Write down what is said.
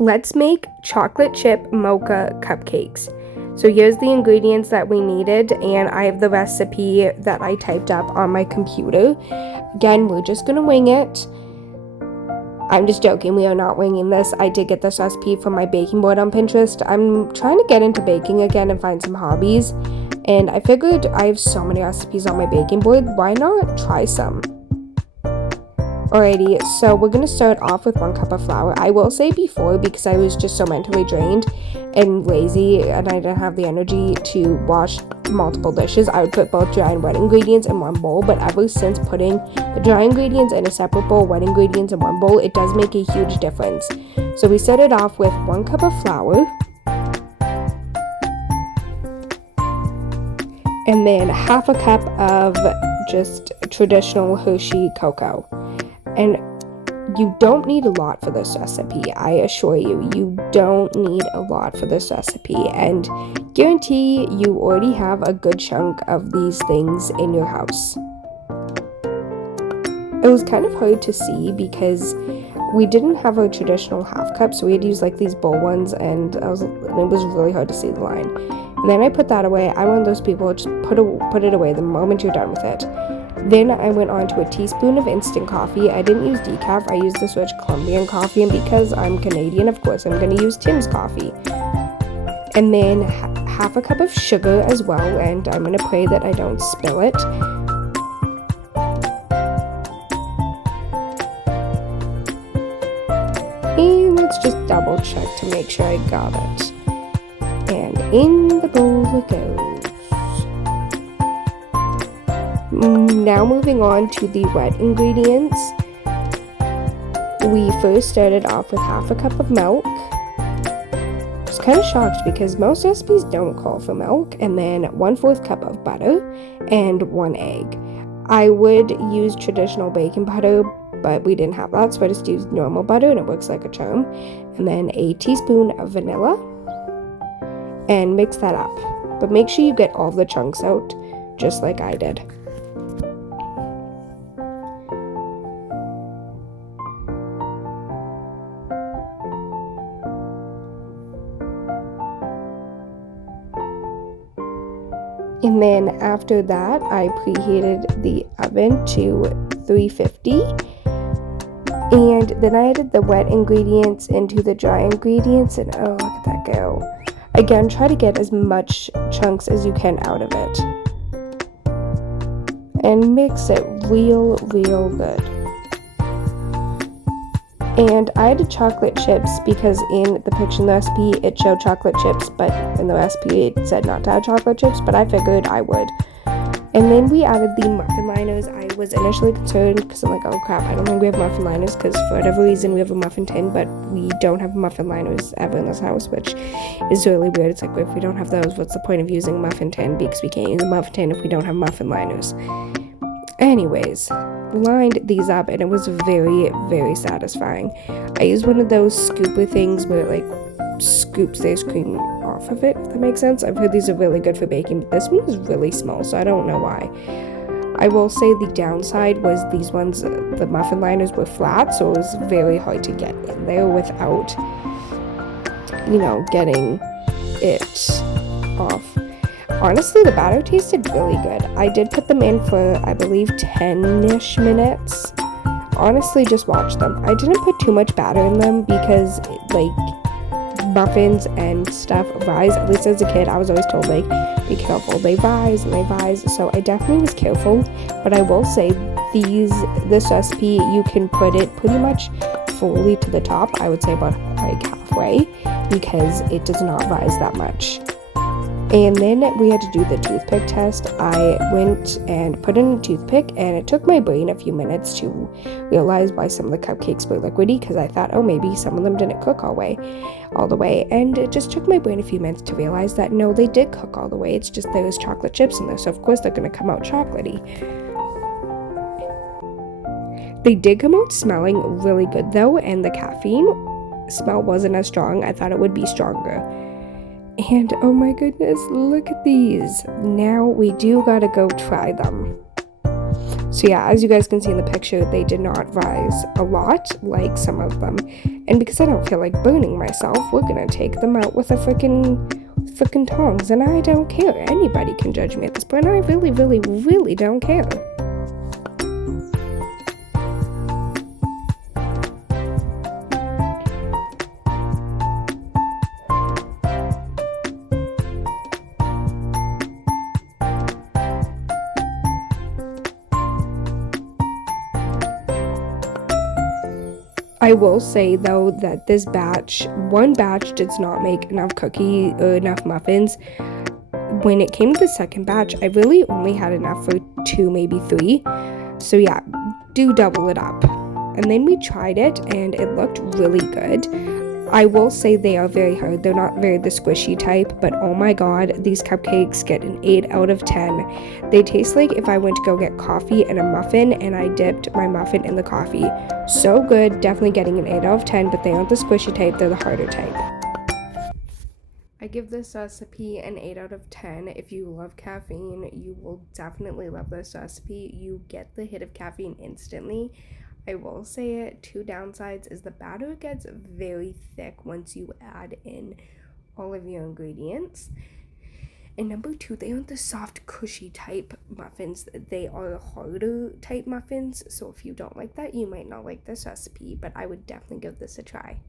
Let's make chocolate chip mocha cupcakes. So here's the ingredients that we needed, and I have the recipe that I typed up on my computer. Again, we're just gonna wing it. I'm just joking, we are not winging this. I did get this recipe from my baking board on Pinterest. I'm trying to get into baking again and find some hobbies, and I figured I have so many recipes on my baking board, why not try some? Alrighty, so we're gonna start off with 1 cup of flour. I will say before, because I was just so mentally drained and lazy and I didn't have the energy to wash multiple dishes, I would put both dry and wet ingredients in one bowl, but ever since putting the dry ingredients in a separate bowl, wet ingredients in one bowl, it does make a huge difference. So we started off with 1 cup of flour, and then half a cup of just traditional Hershey cocoa. And you don't need a lot for this recipe, I assure you. You don't need a lot for this recipe, and guarantee you already have a good chunk of these things in your house. It was kind of hard to see because we didn't have a traditional half cup, so we had to use like these bowl ones, and it was really hard to see the line. And then I put that away. I'm one of those people, just put it away the moment you're done with it. Then I went on to a teaspoon of instant coffee. I didn't use decaf, I used this rich Colombian coffee, and because I'm Canadian, of course, I'm going to use Tim's coffee. And then half a cup of sugar as well, and I'm going to pray that I don't spill it. And let's just double check to make sure I got it. And in the bowl it goes. Now moving on to the wet ingredients. We first started off with half a cup of milk. I was kind of shocked because most recipes don't call for milk. And then 1/4 cup of butter and 1 egg. I would use traditional baking butter, but we didn't have that, so I just used normal butter and it works like a charm. And then a teaspoon of vanilla. And mix that up. But make sure you get all the chunks out, just like I did. And then after that, I preheated the oven to 350. And then I added the wet ingredients into the dry ingredients, and oh, look at that go. Again, try to get as much chunks as you can out of it. And mix it real good. And I added chocolate chips because in the picture in the recipe it showed chocolate chips, but in the recipe it said not to add chocolate chips, but I figured I would. And then we added the muffin liners. I was initially concerned because I'm like, oh crap, I don't think we have muffin liners, because for whatever reason we have a muffin tin, but we don't have muffin liners ever in this house, which is really weird. It's like, if we don't have those, what's the point of using a muffin tin? Because we can't use a muffin tin if we don't have muffin liners. Anyways, lined these up, and it was very satisfying. I used one of those scooper things where it like scoops the ice cream off of it, if that makes sense. I've heard these are really good for baking, but this one is really small, so I don't know why. I will say the downside was these ones, the muffin liners were flat, so it was very hard to get in there without, getting it off. Honestly, the batter tasted really good. I did put them in for, I believe, 10-ish minutes. Honestly, just watch them. I didn't put too much batter in them because, muffins and stuff rise. At least as a kid, I was always told, be careful. They rise and they rise. So I definitely was careful. But I will say, this recipe, you can put it pretty much fully to the top. I would say about halfway, because it does not rise that much. And then we had to do the toothpick test. I went and put in a toothpick, and it took my brain a few minutes to realize why some of the cupcakes were liquidy, because I thought, oh, maybe some of them didn't cook all the way. And it just took my brain a few minutes to realize that no, they did cook all the way. It's just there was chocolate chips in there, so of course they're going to come out chocolatey. They did come out smelling really good though, and the caffeine smell wasn't as strong. I thought it would be stronger. And oh my goodness, look at these. Now we do gotta go try them. So yeah, as you guys can see in the picture, they did not rise a lot like some of them. And because I don't feel like burning myself, we're gonna take them out with a freaking tongs, and I don't care. Anybody can judge me at this point. I really, really, really don't care. I will say though that this one batch did not make enough enough muffins. When it came to the second batch, I really only had enough for 2, maybe 3. So yeah, do double it up. And then we tried it and it looked really good. I will say they are very hard. They're not very the squishy type, but oh my god, these cupcakes get an 8 out of 10. They taste like if I went to go get coffee and a muffin and I dipped my muffin in the coffee. So good, definitely getting an 8 out of 10, but they aren't the squishy type, they're the harder type. I give this recipe an 8 out of 10. If you love caffeine, you will definitely love this recipe. You get the hit of caffeine instantly. I will say it, 2 downsides is the batter gets very thick once you add in all of your ingredients. And number 2, they aren't the soft, cushy type muffins. They are harder type muffins. So if you don't like that, you might not like this recipe, but I would definitely give this a try.